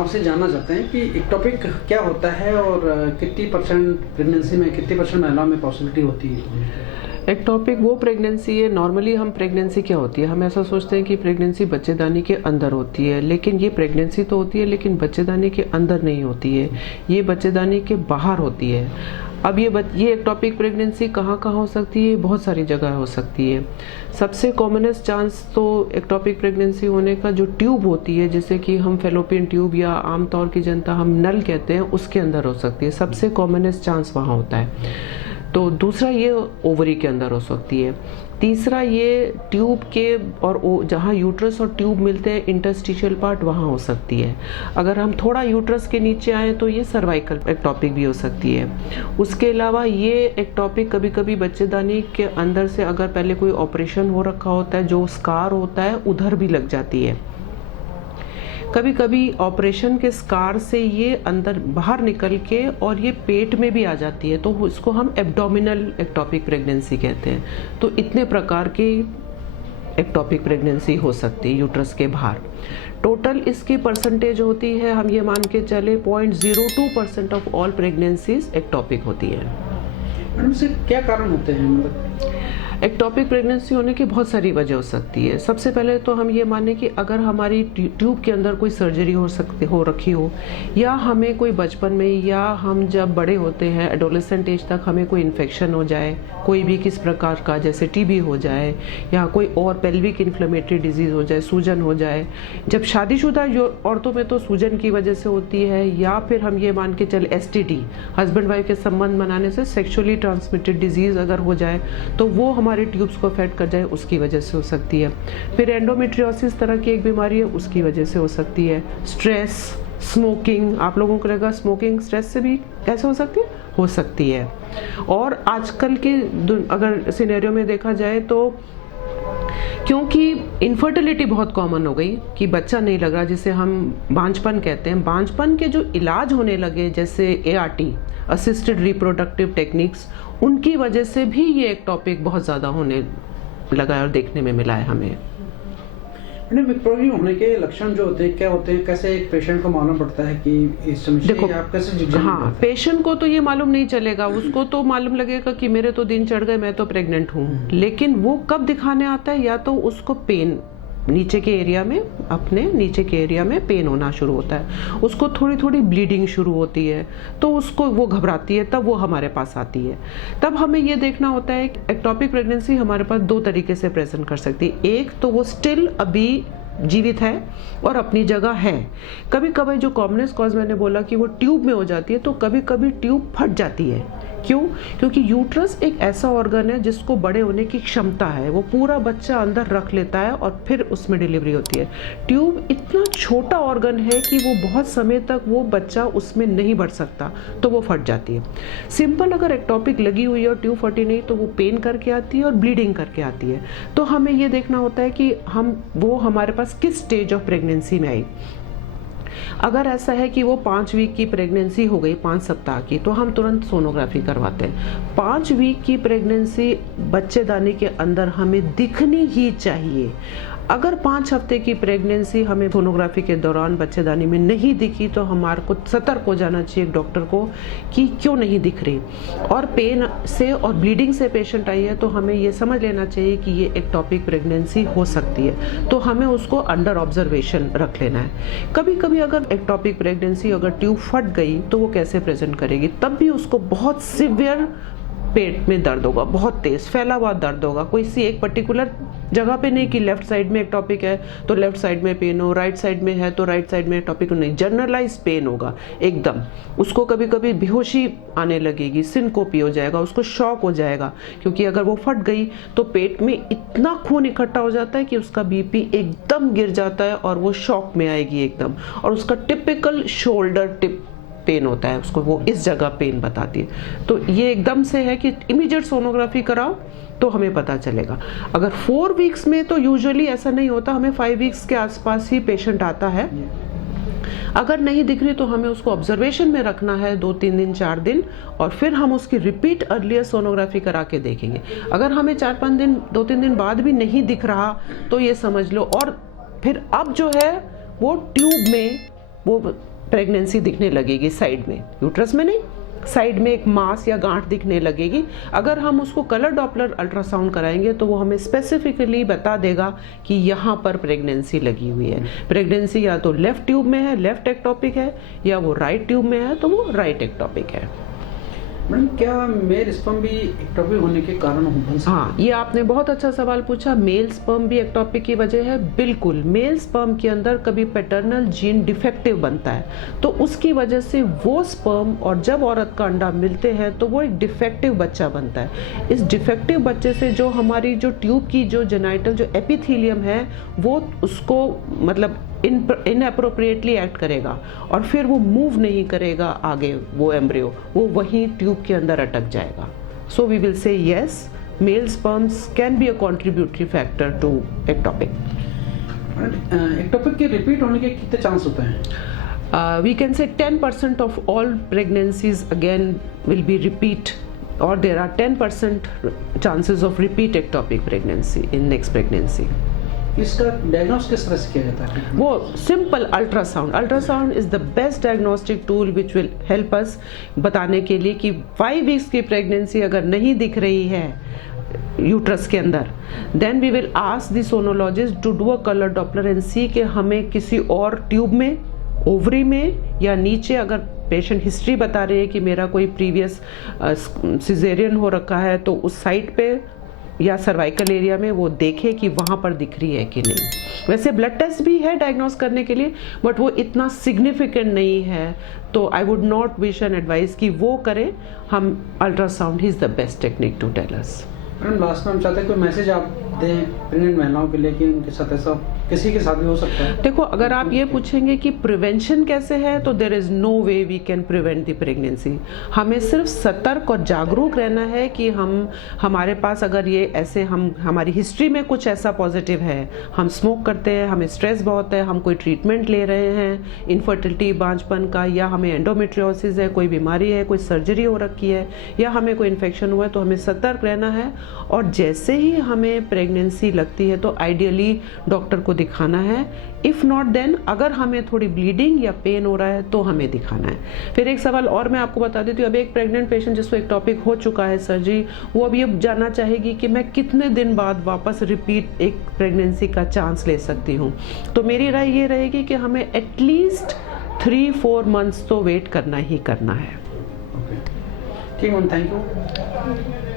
आपसे जानना चाहते हैं कि एक्टोपिक क्या होता है और कितनी परसेंट प्रेगनेंसी में, कितनी परसेंट महिलाओं में पॉसिबिलिटी होती है? एक्टोपिक वो प्रेगनेंसी है, नॉर्मली हम प्रेगनेंसी क्या होती है, हम ऐसा सोचते हैं कि प्रेगनेंसी बच्चेदानी के अंदर होती है, लेकिन ये प्रेगनेंसी तो होती है लेकिन बच्चेदानी के अंदर नहीं होती है, ये बच्चेदानी के बाहर होती है। अब ये एक्टोपिक प्रेगनेंसी कहाँ कहाँ हो सकती है? बहुत सारी जगह हो सकती है। सबसे कॉमनेस्ट चांस तो एक्टोपिक प्रेगनेंसी होने का जो ट्यूब होती है, जैसे कि हम फेलोपियन ट्यूब या आमतौर की जनता हम नल कहते हैं, उसके अंदर हो सकती है। सबसे कॉमनेस्ट चांस वहाँ होता है। तो दूसरा ये ओवरी के अंदर हो सकती है। तीसरा ये ट्यूब के और जहाँ यूट्रस और ट्यूब मिलते हैं इंटरस्टिशियल पार्ट, वहाँ हो सकती है। अगर हम थोड़ा यूट्रस के नीचे आए तो ये सर्वाइकल एक्टोपिक भी हो सकती है। उसके अलावा ये एक्टोपिक कभी कभी बच्चेदानी के अंदर से अगर पहले कोई ऑपरेशन हो रखा होता है, जो स्कार होता है उधर भी लग जाती है। कभी कभी ऑपरेशन के स्कार से ये अंदर बाहर निकल के और ये पेट में भी आ जाती है, तो इसको हम एब्डोमिनल एक्टोपिक प्रेगनेंसी कहते हैं। तो इतने प्रकार की एक्टोपिक प्रेगनेंसी हो सकती है यूट्रस के बाहर। टोटल इसकी परसेंटेज होती है, हम ये मान के चले 0.02% ऑफ ऑल प्रेगनेंसीज एक्टोपिक होती है। मैडम से क्या कारण होते हैं? मतलब एक्टोपिक प्रेगनेंसी होने की बहुत सारी वजह हो सकती है। सबसे पहले तो हम ये माने कि अगर हमारी ट्यूब के अंदर कोई सर्जरी हो रखी हो, या हमें कोई बचपन में या हम जब बड़े होते हैं एडोलेसेंट एज तक हमें कोई इन्फेक्शन हो जाए, कोई भी किस प्रकार का, जैसे टीबी हो जाए या कोई और पेल्विक इन्फ्लेमेटरी डिजीज़ हो जाए, सूजन हो जाए। जब शादीशुदा औरतों में तो सूजन की वजह से होती है, या फिर हम ये मान के चले STD, हस्बैंड वाइफ के संबंध बनाने से सेक्सुअली ट्रांसमिटेड डिजीज़ अगर हो जाए तो वो हमारे ट्यूब्स को अफेक्ट कर जाए, उसकी वजह से हो सकती है। फिर एंडोमेट्रियोसिस तरह की एक बीमारी है, उसकी वजह से हो सकती है। स्ट्रेस, स्मोकिंग, आप लोगों को लगेगा स्मोकिंग स्ट्रेस से भी कैसे हो सकती है? हो सकती है। और आजकल के अगर सिनेरियो में देखा जाए तो क्योंकि इनफर्टिलिटी बहुत कॉमन हो गई कि बच्चा नहीं लग रहा, जिसे हम बांझपन कहते हैं, बांझपन के जो इलाज होने लगे जैसे ART, असिस्टेड रिप्रोडक्टिव टेक्निक्स, उनकी वजह से भी ये एक टॉपिक बहुत ज़्यादा होने लगा है और देखने में मिला है हमें। प्रॉब्लम होने के लक्षण जो होते हैं क्या होते हैं? कैसे एक पेशेंट को मालूम पड़ता है कि इस समस्या देखो, आप कैसे हाँ, पेशेंट को तो ये मालूम नहीं चलेगा, उसको तो मालूम लगेगा कि मेरे तो दिन चढ़ गए, मैं तो प्रेग्नेंट हूँ। लेकिन वो कब दिखाने आता है? या तो उसको पेन नीचे के एरिया में, अपने नीचे के एरिया में पेन होना शुरू होता है, उसको थोड़ी थोड़ी ब्लीडिंग शुरू होती है, तो उसको वो घबराती है, तब वो हमारे पास आती है। तब हमें ये देखना होता है कि एक्टोपिक प्रेगनेंसी हमारे पास दो तरीके से प्रेजेंट कर सकती है। एक तो वो स्टिल अभी जीवित है और अपनी जगह है। कभी कभी जो कॉमनेस्ट कॉज मैंने बोला कि वो ट्यूब में हो जाती है, तो कभी कभी ट्यूब फट जाती है। क्यों? क्योंकि यूट्रस एक ऐसा ऑर्गन है जिसको बड़े होने की क्षमता है, वो पूरा बच्चा अंदर रख लेता है और फिर उसमें डिलीवरी होती है। ट्यूब इतना छोटा ऑर्गन है कि वो बहुत समय तक वो बच्चा उसमें नहीं बढ़ सकता, तो वो फट जाती है। सिंपल अगर एक्टोपिक लगी हुई है और ट्यूब फटी नहीं, तो वो पेन करके आती है और ब्लीडिंग करके आती है। तो हमें ये देखना होता है कि वो हमारे पास किस स्टेज ऑफ प्रेगनेंसी में आई। अगर ऐसा है कि वो 5 वीक की प्रेगनेंसी हो गई, 5 सप्ताह की, तो हम तुरंत सोनोग्राफी करवाते हैं। 5 वीक की प्रेगनेंसी बच्चेदानी के अंदर हमें दिखनी ही चाहिए। अगर 5 हफ्ते की प्रेगनेंसी हमें सोनोग्राफी के दौरान बच्चेदानी में नहीं दिखी, तो हमारे को सतर्क हो जाना चाहिए डॉक्टर को कि क्यों नहीं दिख रही। और पेन से और ब्लीडिंग से पेशेंट आई है, तो हमें ये समझ लेना चाहिए कि ये एक्टोपिक प्रेगनेंसी हो सकती है, तो हमें उसको अंडर ऑब्जर्वेशन रख लेना है। कभी कभी अगर एक्टोपिक प्रेगनेंसी अगर ट्यूब फट गई, तो वो कैसे प्रेजेंट करेगी? तब भी उसको बहुत सिवियर पेट में दर्द होगा, बहुत तेज फैला हुआ दर्द होगा। कोई सी एक पर्टिकुलर जगह पे नहीं कि लेफ्ट साइड में एक्टोपिक है तो लेफ्ट साइड में पेन हो, राइट साइड में है तो राइट साइड में एक्टोपिक नहीं, जनरलाइज पेन होगा एकदम। उसको कभी कभी बेहोशी आने लगेगी, सिनकोपी हो जाएगा, उसको शॉक हो जाएगा, क्योंकि अगर वो फट गई तो पेट में इतना खून इकट्ठा हो जाता है कि उसका BP एकदम गिर जाता है और वो शॉक में आएगी एकदम। और उसका टिपिकल शोल्डर टिप पेन होता है, उसको वो इस जगह पेन बताती है। तो ये एकदम से है कि इमीडिएट सोनोग्राफी कराओ तो हमें पता चलेगा। अगर 4 वीक्स में तो यूजुअली ऐसा नहीं होता, हमें 5 वीक्स के आसपास ही पेशेंट आता है। अगर नहीं दिख रही तो हमें उसको ऑब्जर्वेशन में रखना है 2-3 दिन 4 दिन, और फिर हम उसकी रिपीट अर्लियर सोनोग्राफी करा के देखेंगे। अगर हमें 4-5 दिन 2-3 दिन बाद भी नहीं दिख रहा, तो ये समझ लो। और फिर अब जो है वो ट्यूब में वो प्रेगनेंसी दिखने लगेगी साइड में, यूट्रस में नहीं, साइड में एक मास या गांठ दिखने लगेगी। अगर हम उसको कलर डॉपलर अल्ट्रासाउंड कराएंगे तो वो हमें स्पेसिफिकली बता देगा कि यहाँ पर प्रेगनेंसी लगी हुई है। प्रेगनेंसी या तो लेफ्ट ट्यूब में है, लेफ्ट एक्टोपिक है, या वो राइट ट्यूब में है तो वो राइट एक्टोपिक है। मैडम क्या मेल स्पर्म भी एक्टोपिक होने के कारण बन सकता है? हाँ, ये आपने बहुत अच्छा सवाल पूछा। मेल स्पर्म भी एक्टोपिक की वजह है, बिल्कुल। मेल स्पर्म के अंदर कभी पैटर्नल जीन डिफेक्टिव बनता है तो उसकी वजह से वो स्पर्म और जब औरत का अंडा मिलते हैं तो वो एक डिफेक्टिव बच्चा बनता है। इस डिफेक्टिव बच्चे से जो हमारी जो ट्यूब की जो जेनाइटल जो एपिथेलियम है वो उसको मतलब इनअप्रोप्रिएटली एक्ट करेगा और फिर वो मूव नहीं करेगा आगे, वो एम्ब्रियो वो वहीं ट्यूब के अंदर अटक जाएगा। So we will say yes, male sperms can be a contributory factor to ectopic. Ectopic के रिपीट होने के कितने चांस होते हैं? We can say 10% of all pregnancies again will be repeat, or there are 10% chances of repeat ectopic pregnancy in next pregnancy. इसका diagnose किस तरह से किया जाता है? वो simple ultrasound is the best diagnostic tool which will help us बताने के लिए कि 5 वीक्स की प्रेगनेंसी अगर नहीं दिख रही है यूट्रस के अंदर, then we will ask the sonologist to do a colour Doppler and see कि हमें किसी और ट्यूब में, ओवरी में या नीचे, अगर पेशेंट हिस्ट्री बता रहे हैं कि मेरा कोई प्रीवियस सिजेरियन हो रखा है तो उस साइट पे या सर्वाइकल एरिया में वो देखे कि वहाँ पर दिख रही है कि नहीं। वैसे ब्लड टेस्ट भी है डायग्नोस करने के लिए, बट वो इतना सिग्निफिकेंट नहीं है, तो I would not wish and advise कि वो करें। हम ultrasound is the best technique to tell us. Madam last में हम चाहते हैं कोई मैसेज आप दें प्रेग्नेंट महिलाओं के लिए कि उनके साथ ऐसा किसी के साथ भी हो सकता है? देखो, अगर आप ये पूछेंगे कि प्रिवेंशन कैसे है तो there is no way we can prevent the pregnancy. हमें सिर्फ सतर्क और जागरूक रहना है कि हमारे पास अगर ये ऐसे हमारी हिस्ट्री में कुछ ऐसा पॉजिटिव है, हम स्मोक करते हैं, हमें स्ट्रेस बहुत है, हम कोई ट्रीटमेंट ले रहे हैं इनफर्टिलिटी, बांझपन का, या हमें एंडोमेट्रियोसिस है, कोई बीमारी है, कोई सर्जरी हो रखी है, या हमें कोई इन्फेक्शन हुआ है, तो हमें सतर्क रहना है। और जैसे ही हमें प्रेगनेंसी लगती है तो आइडियली डॉक्टर को दिखाना है। इफ नॉट देन अगर हमें थोड़ी ब्लीडिंग या पेन हो रहा है तो हमें दिखाना है। फिर एक सवाल और मैं आपको बता देती हूँ। अब एक प्रेग्नेंट पेशेंट जिसको एक्टोपिक हो चुका है सर्जरी, वो अब ये जानना चाहेगी कि मैं कितने दिन बाद वापस रिपीट एक प्रेगनेंसी का चांस ले सकती हूँ। तो मेरी राय ये रहेगी कि हमें एटलीस्ट 3-4 मंथ्स तो वेट करना ही करना है। ठीक है, थैंक यू।